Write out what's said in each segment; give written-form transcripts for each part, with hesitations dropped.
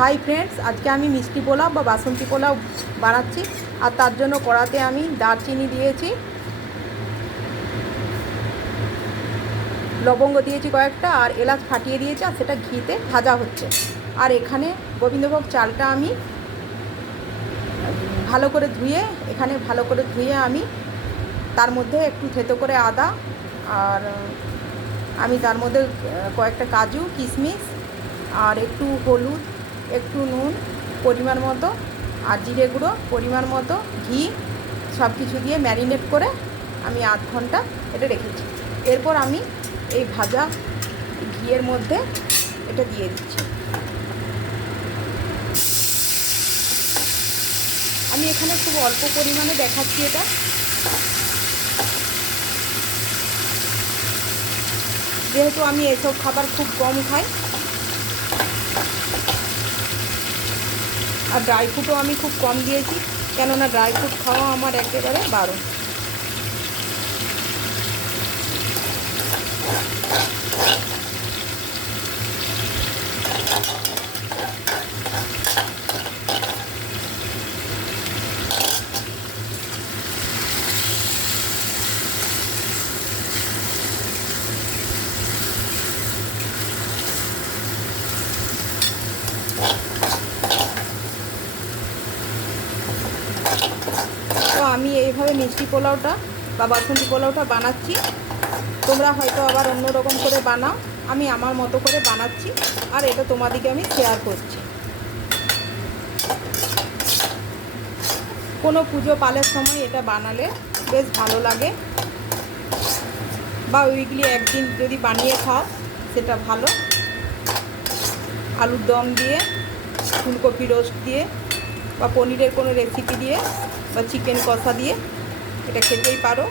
Hi friends, আজকে আমি মিষ্টি পোলাও বা বাসন্তী পোলাও বানাচ্ছি। আর তার জন্য কড়াতে আমি দারচিনি দিয়েছি, লবঙ্গ দিয়েছি কয়েকটা, আর এলাচ ফাটিয়ে দিয়েছি, আর সেটা ঘিতে ভাজা হচ্ছে। আর এখানে গোবিন্দভোগ চালটা আমি ভালো করে ধুয়ে আমি তার মধ্যে একটু থেতো করে আদা, আর আমি তার মধ্যে কয়েকটা কাজু কিশমিশ, আর একটু হলুদ, একটু নুন পরিমাণ মতো, আর জিরে গুঁড়ো পরিমাণ মতো, ঘি, সব কিছু দিয়ে ম্যারিনেট করে আমি আধ ঘন্টা এটা রেখেছি। এরপর আমি এই ভাজা ঘিয়ের মধ্যে এটা দিয়ে দিচ্ছি। আমি এখানে খুব অল্প পরিমাণে দেখাচ্ছি এটা। যেহেতু আমি এসব খাবার খুব কম খাই, আর ড্রাই ফ্রুটও আমি খুব কম দিয়েছি, কেননা ড্রাই ফ্রুট খাওয়া আমার একেবারে বারণ। তো আমি এইভাবে মিষ্টি পোলাওটা বা বাসন্তী পোলাওটা বানাচ্ছি। তোমরা হয়তো আবার অন্য রকম করে বানাও, আমি আমার মতো করে বানাচ্ছি, আর এটা তোমাদেরকে আমি শেয়ার করছি। কোনো পুজো পালের সময় এটা বানালে বেশ ভালো লাগে, বা উইকলি একদিন যদি বানিয়ে খাও সেটা ভালো। আলুর দম দিয়ে, ফুলকপি রোস্ট দিয়ে, বা পনিরের কোনো রেসিপি দিয়ে, বা চিকেন কষা দিয়ে এটা খেতেই পারো।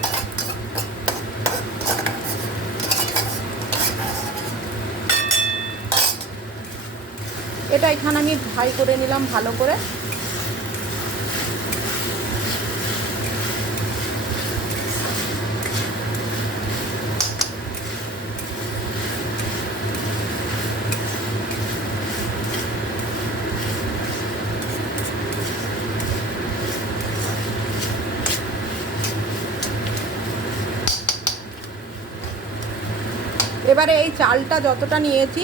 এটা এখানে আমি ফ্রাই করে নিলাম ভালো করে। এবারে এই চালটা যতটা নিয়েছি,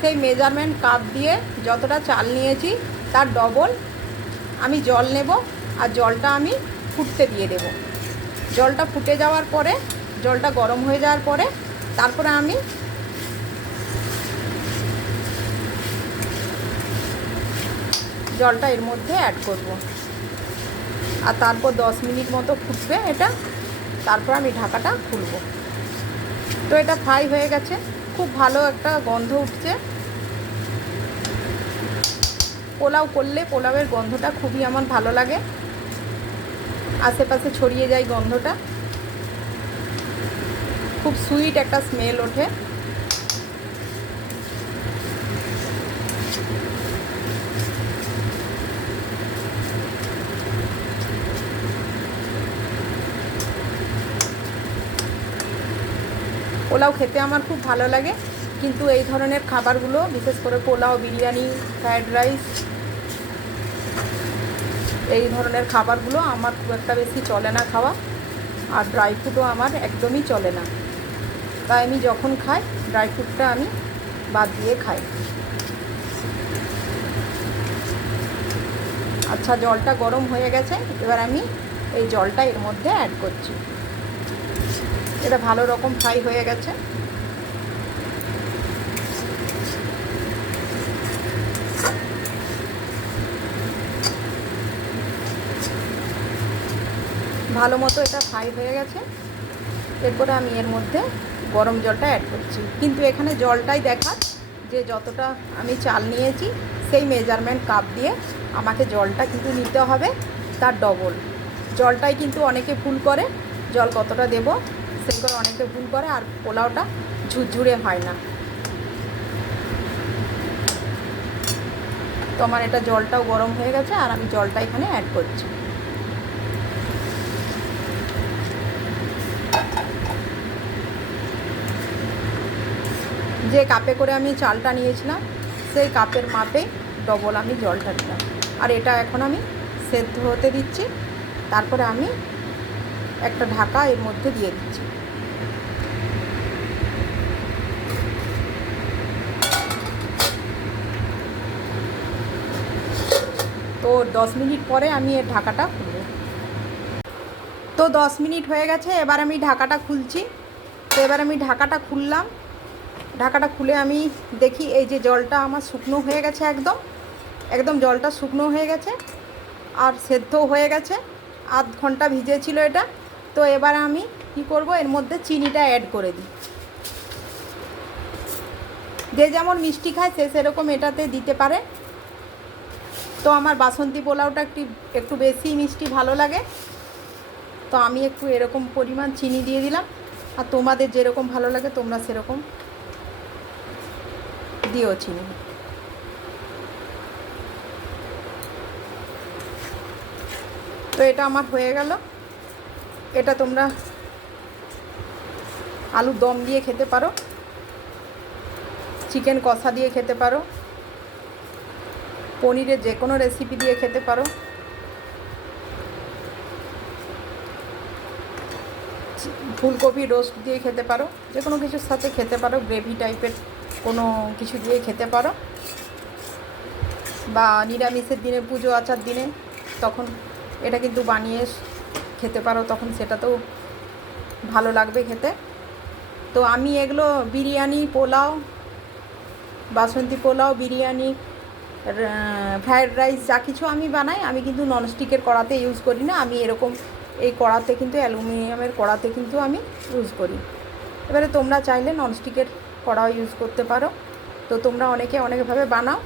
সেই মেজারমেন্ট কাপ দিয়ে যতটা চাল নিয়েছি তার ডবল আমি জল নেব, আর জলটা আমি ফুটতে দিয়ে দেব। জলটা ফুটে যাওয়ার পরে, জলটা গরম হয়ে যাওয়ার পরে, তারপরে আমি জলটা এর মধ্যে অ্যাড করব, আর তারপর 10 মিনিট মতো ফুটবে এটা। তারপর আমি ঢাকাটা খুলব। তো এটা ফ্রাই হয়ে গেছে, খুব ভালো একটা গন্ধ উঠছে। পোলাও করলে পোলাওয়ের গন্ধটা খুবই আমার ভালো লাগে, আশেপাশে ছড়িয়ে যায় গন্ধটা, খুব সুইট একটা স্মেল ওঠে। পোলাও খেতে আমার খুব ভালো লাগে, কিন্তু এই ধরনের খাবারগুলো, বিশেষ করে পোলাও, বিরিয়ানি, ফ্রায়েড রাইস, এই ধরনের খাবারগুলো আমার খুব একটা বেশি চলে না খাওয়া। আর ড্রাই ফ্রুটও আমার একদমই চলে না, তাই আমি যখন খাই ড্রাই ফ্রুটটা আমি বাদ দিয়ে খাই। আচ্ছা, জলটা গরম হয়ে গেছে, এবার আমি এই জলটা এর মধ্যে অ্যাড করছি। এটা ভালো রকম ফ্রাই হয়ে গেছে। ভালো মতো এটা ফ্রাই হয়ে গেছে। এরপরে আমি এর মধ্যে গরম জলটা অ্যাড করছি, কিন্তু এখানে জলটাই দেখা যে যতটা আমি চাল নিয়েছি সেই মেজারমেন্ট কাপ দিয়ে আমাকে জলটা কিন্তু নিতে হবে তার ডবল। জলটাই কিন্তু অনেকে ভুল করে, জল কতটা দেব সেই করে অনেকে ভুল করে, আর পোলাওটা ঝুরঝুরে হয় না। তো আমার এটা জলটাও গরম হয়ে গেছে, আর আমি জলটা এখানে অ্যাড করছি। যে কাপে করে আমি চালটা নিয়েছিলাম সেই কাপের মাপে ডবল আমি জলটা দিলাম। আর এটা এখন আমি সেদ্ধ হতে দিচ্ছি। তারপরে আমি একটা ঢাকা এর মধ্যে দিয়ে দিচ্ছি। তো 10 মিনিট পরে আমি এর ঢাকাটা খুলব। তো 10 মিনিট হয়ে গেছে, এবার আমি ঢাকাটা খুলছি। তো এবার আমি ঢাকাটা খুললাম। ঢাকাটা খুলে আমি দেখি এই যে জলটা আমার শুকনো হয়ে গেছে, একদম একদম জলটা শুকনো হয়ে গেছে আর সেদ্ধ হয়ে গেছে। আধ ঘন্টা ভিজেছিল এটা। তো এবার আমি কি করব, এর মধ্যে চিনিটা অ্যাড করে দিই। যে যেমন মিষ্টি খায় সে সেরকম এটাতে দিতে পারে। তো আমার বাসন্তী পোলাওটা একটু বেশি মিষ্টি ভালো লাগে, তো আমি একটু এরকম পরিমাণ চিনি দিয়ে দিলাম। আর তোমাদের যেরকম ভালো লাগে তোমরা সেরকম দিও চিনি। তো এটা আমার হয়ে গেল। এটা তোমরা আলুর দম দিয়ে খেতে পারো, চিকেন কষা দিয়ে খেতে পারো, পনিরের যে কোনো রেসিপি দিয়ে খেতে পারো, ফুলকপি রোস্ট দিয়ে খেতে পারো, যে কোনো কিছুর সাথে খেতে পারো, গ্রেভি টাইপের কোনো কিছু দিয়ে খেতে পারো। বা নিরামিষের দিনে, পুজো আচার দিনে তখন এটা কিন্তু বানিয়ে খেতে পারো, তখন সেটাতেও ভালো লাগবে খেতে। তো আমি এগুলো বিরিয়ানি, পোলাও, বাসন্তী পোলাও, বিরিয়ানি, ফ্রায়েড রাইস যা কিছু আমি বানাই, আমি কিন্তু ননস্টিকের কড়াতে ইউজ করি না। আমি এরকম এই কড়াতে কিন্তু অ্যালুমিনিয়ামের কড়াতে কিন্তু আমি ইউজ করি। এবারে তোমরা চাইলে ননস্টিকের কড়াও ইউজ করতে পারো। তো তোমরা অনেকে অনেকভাবে বানাও,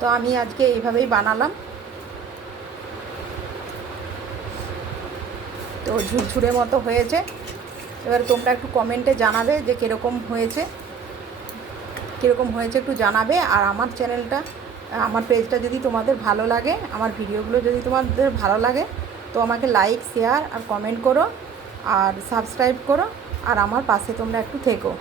তো আমি আজকে এইভাবেই বানালাম। তো ঝুরঝুরে মতো হয়েছে। এবার তোমরা একটু কমেন্টে জানাবে যে কীরকম হয়েছে একটু জানাবে। আর আমার চ্যানেলটা, আমার পেজটা যদি তোমাদের ভালো লাগে, আমার ভিডিওগুলো যদি তোমাদের ভালো লাগে, তো আমাকে লাইক, শেয়ার আর কমেন্ট করো আর সাবস্ক্রাইব করো। আর আমার পাশে তোমরা একটু থেকো।